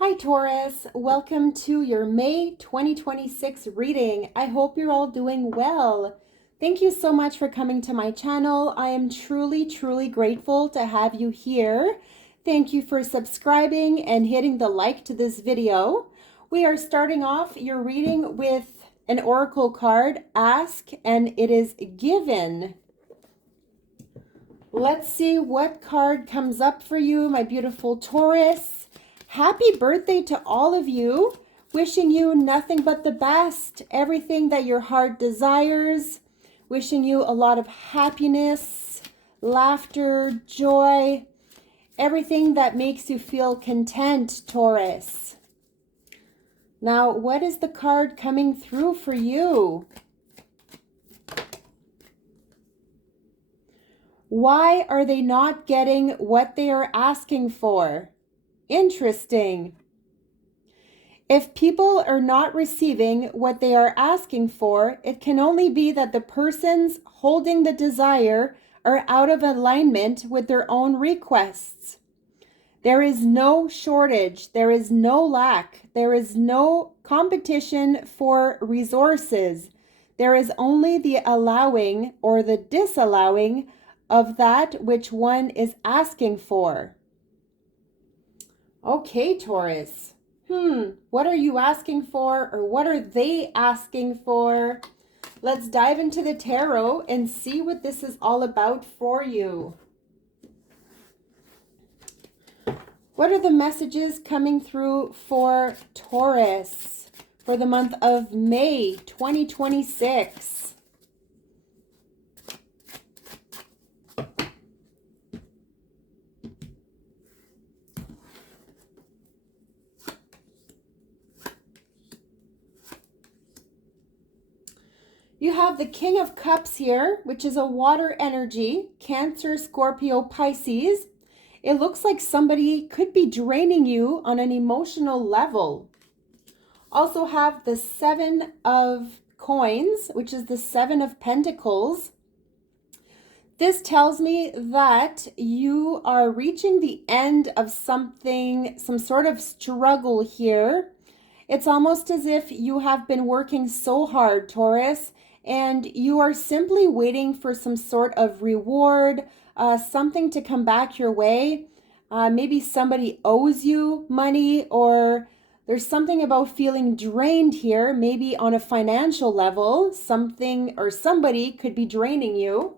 Hi Taurus, welcome to your May 2026 reading. I hope you're all doing well. Thank you so much for coming to my channel. I am truly grateful to have you here. Thank you for subscribing and hitting the like to this video. We are starting off your reading with an oracle card, Ask and it is given. Let's see what card comes up for you, my beautiful Taurus. Happy birthday to all of you. Wishing you nothing but the best, everything that your heart desires. Wishing you a lot of happiness, laughter, joy, everything that makes you feel content, Taurus. Now, what is the card coming through for you? Why are they not getting what they are asking for? Interesting. If people are not receiving what they are asking for, it can only be that the persons holding the desire are out of alignment with their own requests. There is no shortage, there is no lack, there is no competition for resources. There is only the allowing or the disallowing of that which one is asking for. Okay, Taurus. What are you asking for, or what are they asking for? Let's dive into the tarot and see what this is all about for you. What are the messages coming through for Taurus for the month of May 2026? You have the King of Cups here, which is a water energy, Cancer, Scorpio, Pisces. It looks like somebody could be draining you on an emotional level. Also have the Seven of Coins, which is the Seven of Pentacles. This tells me that you are reaching the end of something, some sort of struggle here. It's almost as if you have been working so hard, Taurus, and you are simply waiting for some sort of reward, something to come back your way. Maybe somebody owes you money, or there's something about feeling drained here, maybe on a financial level. Something or somebody could be draining you.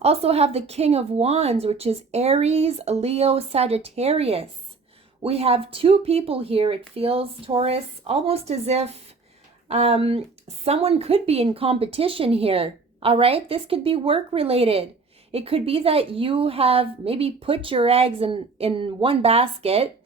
Also have the King of Wands, which is Aries, Leo, Sagittarius. We have two people here, it feels, Taurus, almost as if someone could be in competition here. All right, this could be work related. It could be that you have maybe put your eggs in one basket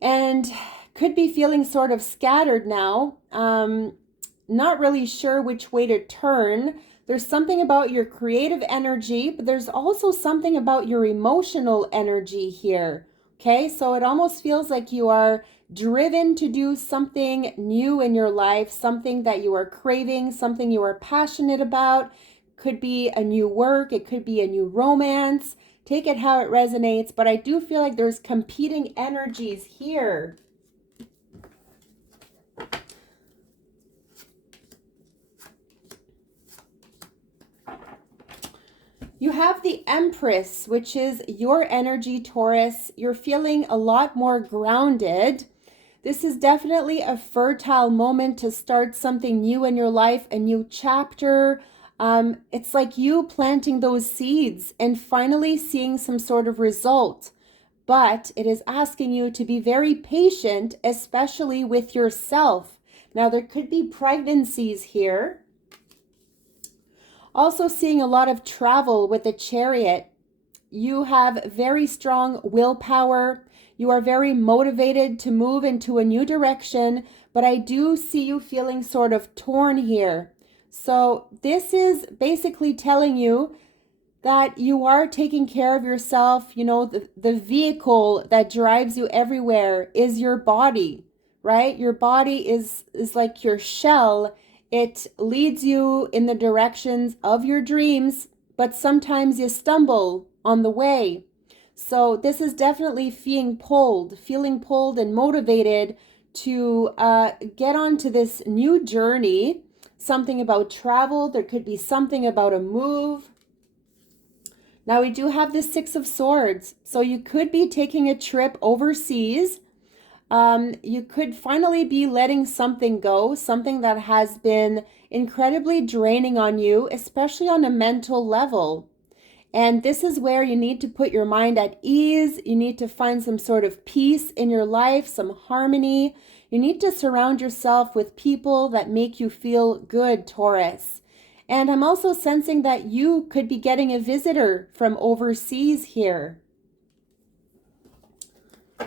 and could be feeling sort of scattered now. Not really sure which way to turn. There's something about your creative energy, but there's also something about your emotional energy here. Okay, so it almost feels like you are driven to do something new in your life, something that you are craving, something you are passionate about. Could be a new work, it could be a new romance. Take it how it resonates, but I do feel like there's competing energies here. You have the Empress, which is your energy, Taurus. You're feeling a lot more grounded. This is definitely a fertile moment to start something new in your life, a new chapter. It's like you planting those seeds and finally seeing some sort of result. But it is asking you to be very patient, especially with yourself. Now, there could be pregnancies here. Also seeing a lot of travel with the Chariot. You have very strong willpower. You are very motivated to move into a new direction, but I do see you feeling sort of torn here. So this is basically telling you that you are taking care of yourself. You know, the vehicle that drives you everywhere is your body, right? Your body is like your shell. It leads you in the directions of your dreams, but sometimes you stumble on the way. So this is definitely feeling pulled and motivated to get onto this new journey. Something about travel. There could be something about a move. Now we do have the Six of Swords. So you could be taking a trip overseas. You could finally be letting something go, something that has been incredibly draining on you, especially on a mental level. And this is where you need to put your mind at ease. You need to find some sort of peace in your life, some harmony. You need to surround yourself with people that make you feel good, Taurus. And I'm also sensing that you could be getting a visitor from overseas here.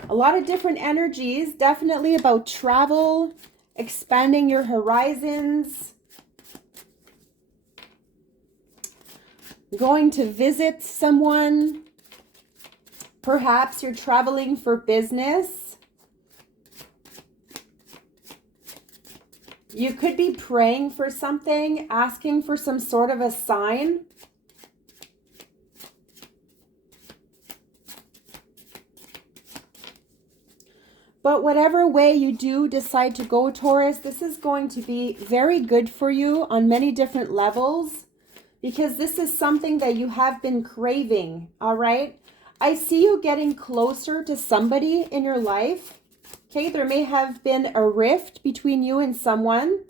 A lot of different energies, definitely about travel, expanding your horizons, going to visit someone. Perhaps you're traveling for business. You could be praying for something, asking for some sort of a sign. But whatever way you do decide to go, Taurus, this is going to be very good for you on many different levels, because this is something that you have been craving, all right? I see you getting closer to somebody in your life. Okay, there may have been a rift between you and someone,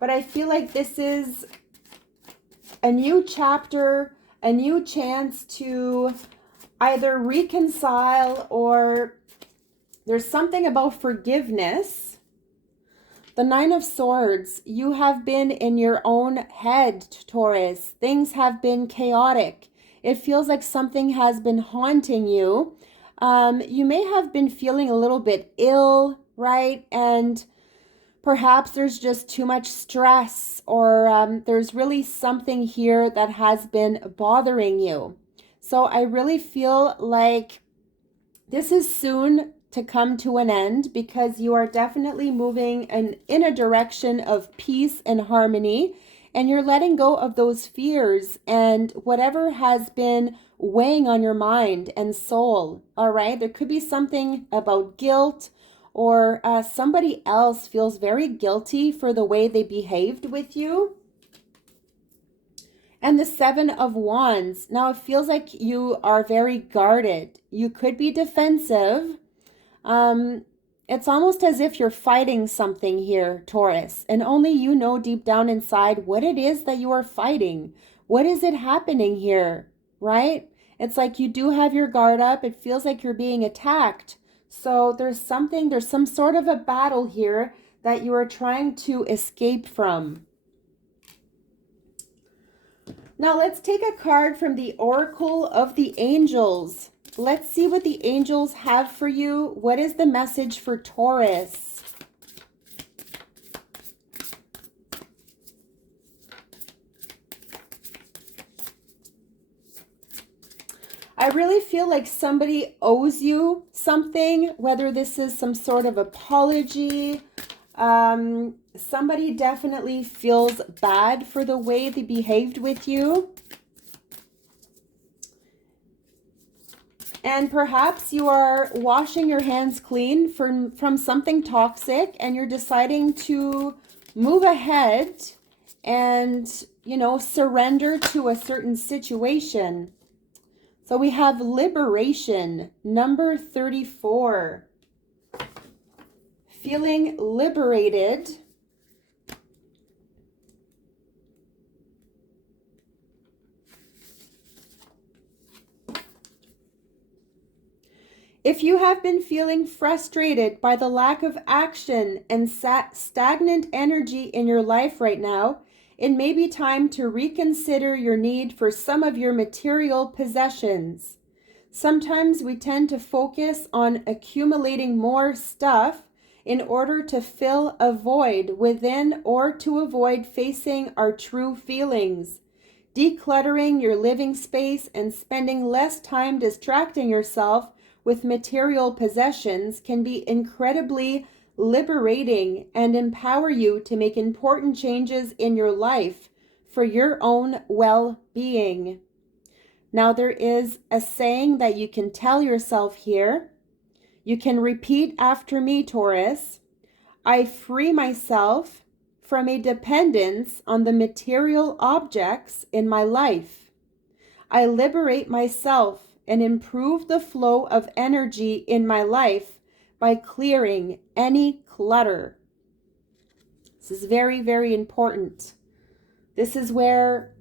but I feel like this is a new chapter, a new chance to either reconcile, or there's something about forgiveness. The Nine of Swords, you have been in your own head, Taurus. Things have been chaotic. It feels like something has been haunting you. You may have been feeling a little bit ill, right? And perhaps there's just too much stress, or there's really something here that has been bothering you. So I really feel like this is soon to come to an end, because you are definitely moving in a direction of peace and harmony, and you're letting go of those fears and whatever has been weighing on your mind and soul. All right, there could be something about guilt, or somebody else feels very guilty for the way they behaved with you. And the Seven of Wands. Now it feels like you are very guarded. You could be defensive. It's almost as if you're fighting something here, Taurus, and only you know deep down inside what it is that you are fighting. What is it happening here, right? It's like you do have your guard up. It feels like you're being attacked. So there's some sort of a battle here that you are trying to escape from. Now let's take a card from the Oracle of the Angels. Let's see what the angels have for you. What is the message for Taurus? I really feel like somebody owes you something, whether this is some sort of apology. Somebody definitely feels bad for the way they behaved with you. And perhaps you are washing your hands clean from something toxic, and you're deciding to move ahead and, surrender to a certain situation. So we have liberation, number 34. Feeling liberated. If you have been feeling frustrated by the lack of action and stagnant energy in your life right now, it may be time to reconsider your need for some of your material possessions. Sometimes we tend to focus on accumulating more stuff in order to fill a void within, or to avoid facing our true feelings. Decluttering your living space and spending less time distracting yourself with material possessions can be incredibly liberating and empower you to make important changes in your life for your own well-being. Now, there is a saying that you can tell yourself here. You can repeat after me, Taurus. I free myself from a dependence on the material objects in my life. I liberate myself and improve the flow of energy in my life by clearing any clutter. This is very, very important. This is where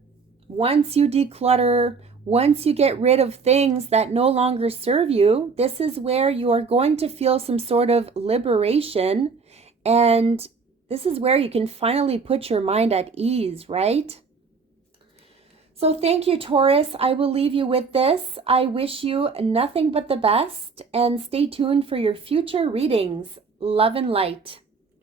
once you declutter, once you get rid of things that no longer serve you, this is where you are going to feel some sort of liberation. And this is where you can finally put your mind at ease, right? So thank you, Taurus. I will leave you with this. I wish you nothing but the best and stay tuned for your future readings. Love and light.